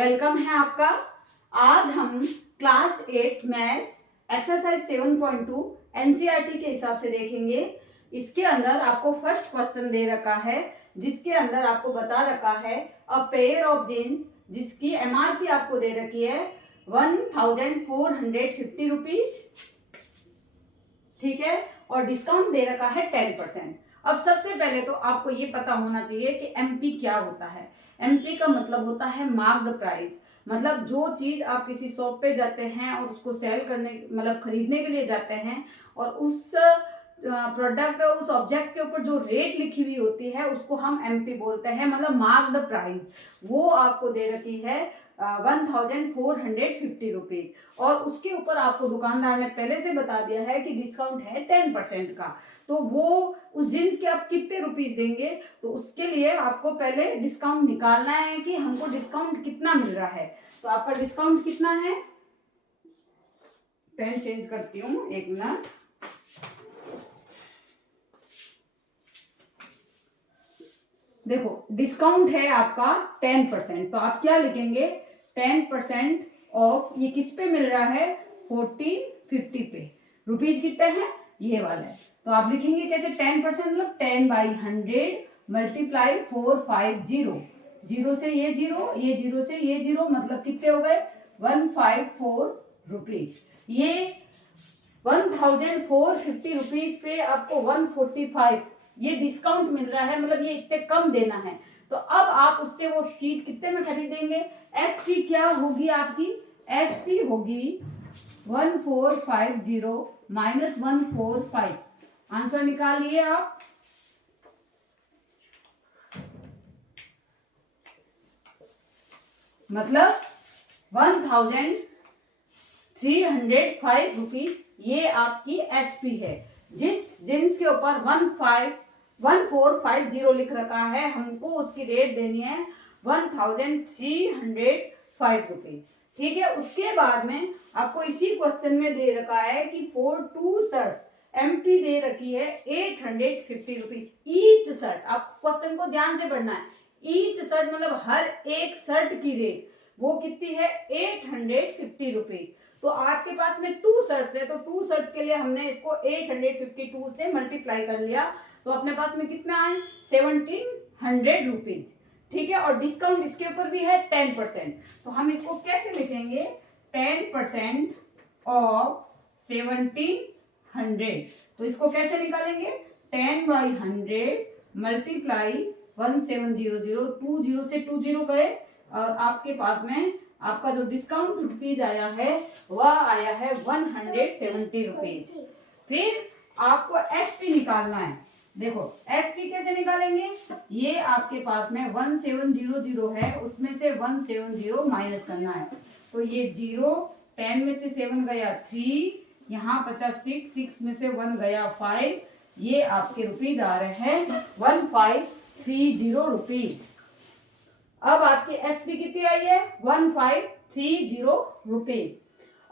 Welcome है आपका। आज हम क्लास 8 मैथ्स एक्सरसाइज 7.2 एनसीईआरटी के हिसाब से देखेंगे। इसके अंदर आपको फर्स्ट क्वेश्चन दे रखा है, जिसके अंदर आपको बता रखा है अ पेयर ऑफ जीन्स जिसकी एमआरपी आपको दे रखी है 1450 रुपीज, ठीक है, और डिस्काउंट दे रखा है 10%। अब सबसे पहले तो आपको ये पता होना चाहिए कि एमपी क्या होता है। एमपी का मतलब होता है मार्क्ड प्राइस, मतलब जो चीज आप किसी शॉप पे जाते हैं और उसको सेल करने मतलब खरीदने के लिए जाते हैं और उस प्रोडक्ट उस ऑब्जेक्ट के ऊपर जो रेट लिखी हुई होती है उसको हम एमपी बोलते हैं, मतलब मार्क्ड प्राइस। वो आपको दे रखी है 1450 रुपीज और उसके ऊपर आपको दुकानदार ने पहले से बता दिया है कि डिस्काउंट है 10% का। तो वो उस जींस के आप कितने रुपीस देंगे, तो उसके लिए आपको पहले डिस्काउंट निकालना है कि हमको डिस्काउंट कितना मिल रहा है। तो आपका डिस्काउंट कितना है, पेन चेंज करती हूँ, एक मिनट। देखो डिस्काउंट है आपका 10%, तो आप क्या लिखेंगे 10% ऑफ, ये किस पे मिल रहा है 1450 पे। रुपीज कितने हैं ये वाला है, तो आप लिखेंगे कैसे 10% मतलब 10/100 मल्टीप्लाई 450, जीरो से ये जीरो, ये जीरो से ये जीरो, मतलब कितने हो गए 154 रुपीज। ये 1450 रुपीज पे आपको 145 ये डिस्काउंट मिल रहा है, मतलब ये इतने कम देना है। तो अब आप उससे वो चीज कितने में खरीदेंगे। एसपी क्या होगी आपकी, एसपी होगी 1450 माइनस 145। आंसर निकालिए आप। मतलब 1305 रुपीज ये आपकी एसपी है। जिस जींस के ऊपर 1450 लिख रखा है, हमको उसकी रेट देनी है 1305 रुपीज, ठीक है। उसके बाद में आपको इसी क्वेश्चन में दे रखा है कि फॉर 2 शर्ट्स एमपी दे रखी है 850 रुपीज ईच शर्ट। आप क्वेश्चन को ध्यान से पढ़ना है। ईच शर्ट मतलब हर एक शर्ट की रेट वो कितनी है 850 रुपीज। तो आपके पास में 2 शर्ट्स है, तो 2 शर्ट्स के लिए हमने इसको 852 से मल्टीप्लाई कर लिया, तो अपने पास में कितना है 1700 रुपीज, ठीक है। और डिस्काउंट इसके ऊपर भी है 10%, तो हम इसको कैसे लिखेंगे 10% ऑफ 1700। तो इसको कैसे निकालेंगे 10/100 मल्टीप्लाई 1700, 20 से 20 गए और आपके पास में आपका जो डिस्काउंट रुपीज आया है वह आया है 170 रुपीज। फिर आपको एसपी निकालना है। देखो एसपी कैसे निकालेंगे, ये आपके पास में 1700 है, उसमें से 170 माइनस करना है। तो ये 0, 10 में से 7 गया 3, यहाँ 56, 6 में से 1 गया 5, ये आपके रुपीज आ रहे हैं 1530 रुपीज। अब आपकी एसपी कितनी आई है 1530 रुपीज।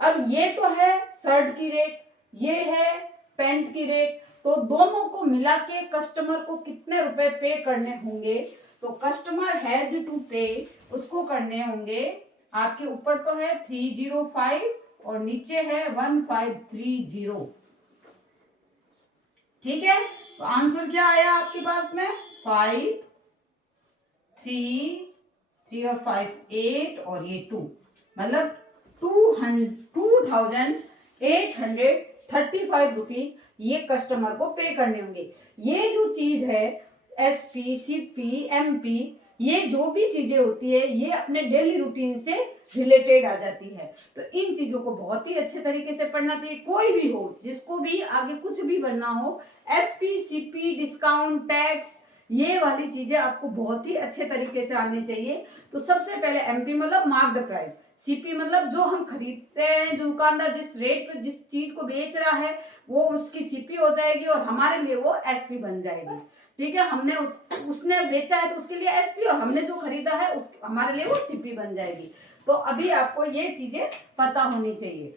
अब ये तो है शर्ट की रेट, ये है पैंट की रेट, तो दोनों को मिला के कस्टमर को कितने रुपए पे करने होंगे। तो कस्टमर हैज टू पे, उसको करने होंगे, आपके ऊपर तो है 305 और नीचे है 1530, ठीक है। तो आंसर क्या आया आपके पास में 5, 3 और 5 8 और ये 2, मतलब 2835 रुपीज ये कस्टमर को पे करने होंगे। ये जो चीज है एसपी, सीपी, एमपी, ये जो भी चीजें होती है ये अपने डेली रूटीन से रिलेटेड आ जाती है। तो इन चीजों को बहुत ही अच्छे तरीके से पढ़ना चाहिए। कोई भी हो, जिसको भी आगे कुछ भी बनना हो, एसपी, सीपी, डिस्काउंट, टैक्स, ये वाली चीजें आपको बहुत ही अच्छे तरीके से आनी चाहिए। तो सबसे पहले एमपी मतलब मार्क्ड प्राइस, सीपी मतलब जो हम खरीदते हैं, जो दुकानदार जिस रेट पे जिस चीज को बेच रहा है वो उसकी सीपी हो जाएगी और हमारे लिए वो एसपी बन जाएगी, ठीक है। हमने उसने बेचा है तो उसके लिए एसपी और हमने जो खरीदा है हमारे लिए वो सीपी बन जाएगी। तो अभी आपको ये चीजें पता होनी चाहिए।